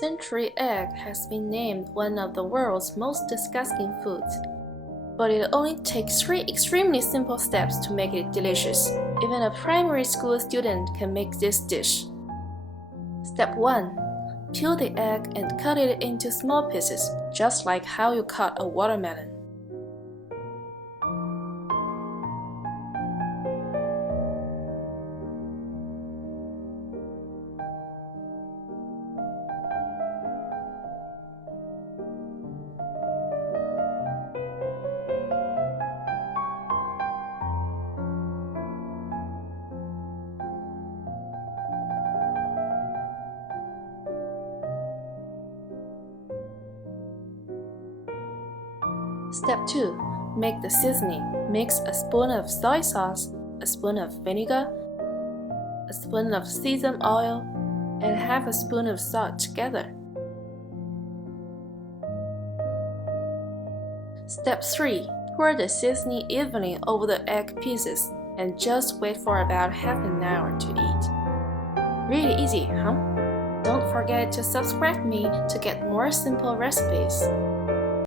Century egg has been named one of the world's most disgusting foods, but it only takes 3 extremely simple steps to make it delicious. Even a primary school student can make this dish. Step 1. Peel the egg and cut it into small pieces, just like how you cut a watermelon. Step 2. Make the seasoning. Mix a spoon of soy sauce, a spoon of vinegar, a spoon of sesame oil, and half a spoon of salt together. Step 3. Pour the seasoning evenly over the egg pieces and just wait for about half an hour to eat. Really easy, huh? Don't forget to subscribe me to get more simple recipes.